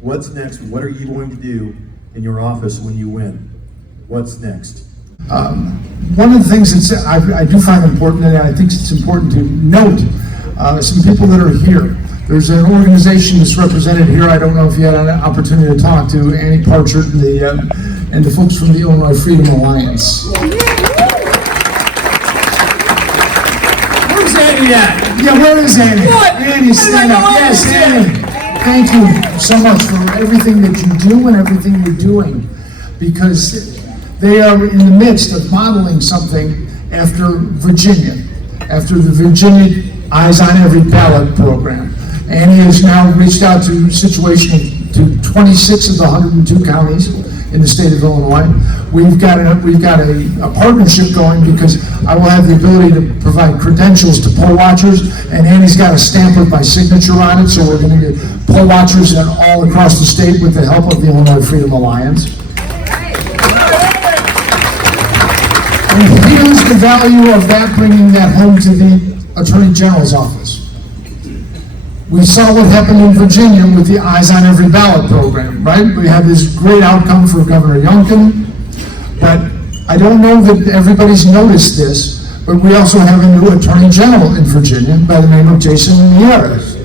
What's next? What are you going to do in your office when you win? What's next? One of the things that I do find important, and I think it's important to note, some people that are here. There's an organization that's represented here. I don't know if you had an opportunity to talk to Annie Parchard and the folks from the Illinois Freedom Alliance. Where's Annie at? Yeah, where is Annie? What? Annie, stand up. Yes, Annie. Thank you so much for everything that you do and everything you're doing, because they are in the midst of modeling something after Virginia, after the Virginia Eyes on Every Ballot program. Annie has now reached out to 26 of the 102 counties in the state of Illinois. We've got a partnership going, because I will have the ability to provide credentials to poll watchers, and Annie's got a stamp with my signature on it, so we're going to get poll watchers all across the state with the help of the Illinois Freedom Alliance. And here's the value of that, bringing that home to the Attorney General's office. We saw what happened in Virginia with the Eyes on Every Ballot program, right? We had this great outcome for Governor Youngkin, but I don't know that everybody's noticed this, but we also have a new Attorney General in Virginia by the name of Jason Miyares.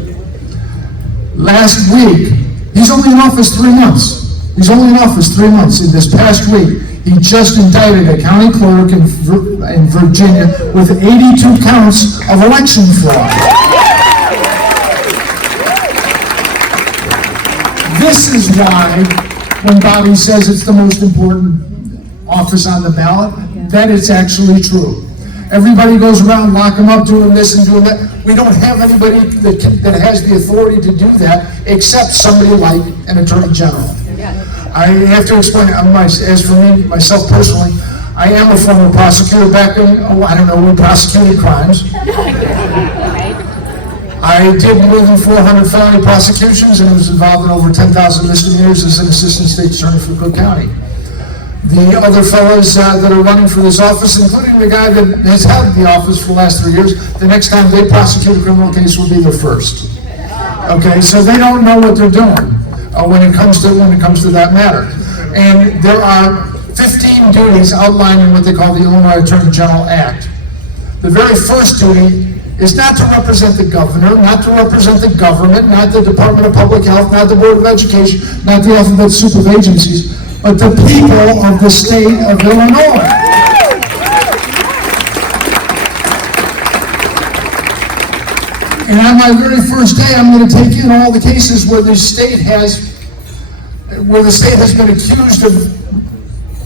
Last week, he's only in office 3 months. He's only in office 3 months. In this past week, he just indicted a county clerk in Virginia with 82 counts of election fraud. This is why, when Bobby says it's the most important office on the ballot, that it's actually true. Everybody goes around, lock them up, doing this and doing that. We don't have anybody that has the authority to do that, except somebody like an Attorney General. I have to explain, as for me, myself personally, I am a former prosecutor back in, we prosecuted crimes. I did more than 400 felony prosecutions, and was involved in over 10,000 misdemeanors as an assistant state attorney for Cook County. The other fellows that are running for this office, including the guy that has held the office for the last 3 years, the next time they prosecute a criminal case will be the first. Okay, so they don't know what they're doing when it comes to that matter. And there are 15 duties outlined in what they call the Illinois Attorney General Act. The very first duty is not to represent the governor, not to represent the government, not the Department of Public Health, not the Board of Education, not the alphabet soup of agencies, but the people of the state of Illinois. And on my very first day, I'm going to take in all the cases where the state has been accused of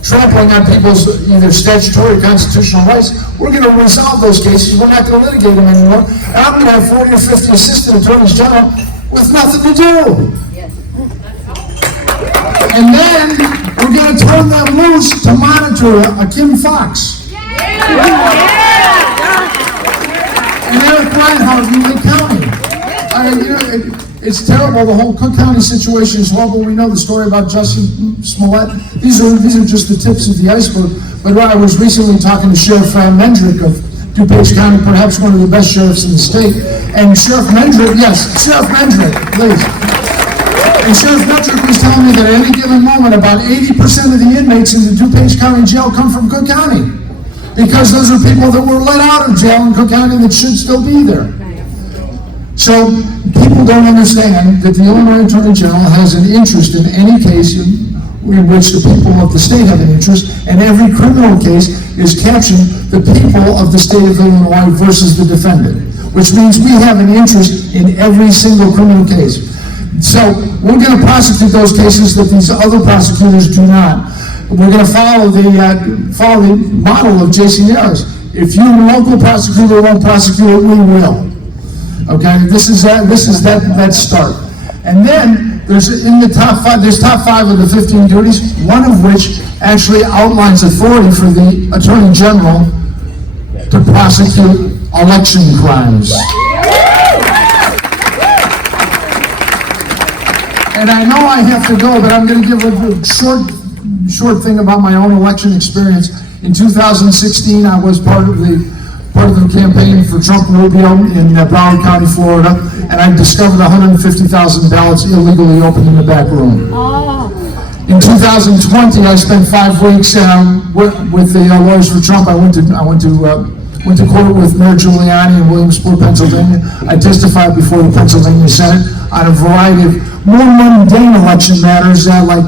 trampling on people's either statutory or constitutional rights. We're going to resolve those cases. We're not going to litigate them anymore. And I'm going to have 40 or 50 assistant attorneys general with nothing to do. And then we're going to turn them loose to monitor a Kim Fox. And Eric Reinhardt in Lake County. It's terrible. The whole Cook County situation is horrible. We know the story about Justin Smollett. These are just the tips of the iceberg. But I was recently talking to Sheriff Mendrick of DuPage County, perhaps one of the best sheriffs in the state. And Sheriff Mendrick, Sheriff Mendrick, please. And Sheriff Mendrick was telling me that at any given moment, about 80% of the inmates in the DuPage County jail come from Cook County, because those are people that were let out of jail in Cook County that should still be there. So people don't understand that the Illinois Attorney General has an interest in any case in which the people of the state have an interest, and every criminal case is captioned the people of the state of Illinois versus the defendant, which means we have an interest in every single criminal case. So we're going to prosecute those cases that these other prosecutors do not. We're going to follow the model of Jason Miyares. If your local prosecutor won't prosecute it, we will. Okay, this is that start. And then there's top 5 of the 15 duties, one of which actually outlines authority for the Attorney General to prosecute election crimes. And I know I have to go, but I'm going to give a short thing about my own election experience. In 2016, I was part of the part of the campaign for Trump and Rubio in Broward County, Florida, and I discovered 150,000 ballots illegally opened in the back room. In 2020, I spent 5 weeks with the Lawyers for Trump. I went to court with Mayor Giuliani in Williamsport, Pennsylvania. I testified before the Pennsylvania Senate on a variety of more mundane election matters, like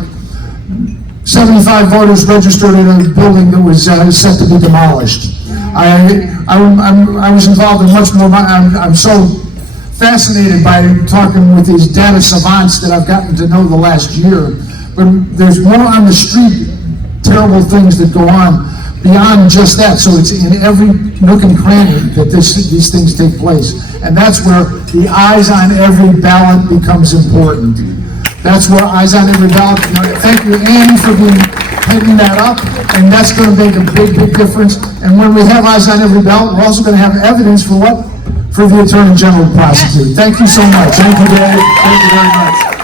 75 voters registered in a building that was set to be demolished. I was involved in much more. I'm so fascinated by talking with these data savants that I've gotten to know the last year. But there's more on the street, terrible things that go on beyond just that. So it's in every nook and cranny that these things take place. And that's where the eyes on every ballot becomes important. That's where eyes on every ballot. Thank you, Annie, for heading that up. And that's going to make a big, big difference. And when we have eyes on every ballot, we're also going to have evidence for what? For the Attorney General to prosecute. Thank you so much. Thank you very much.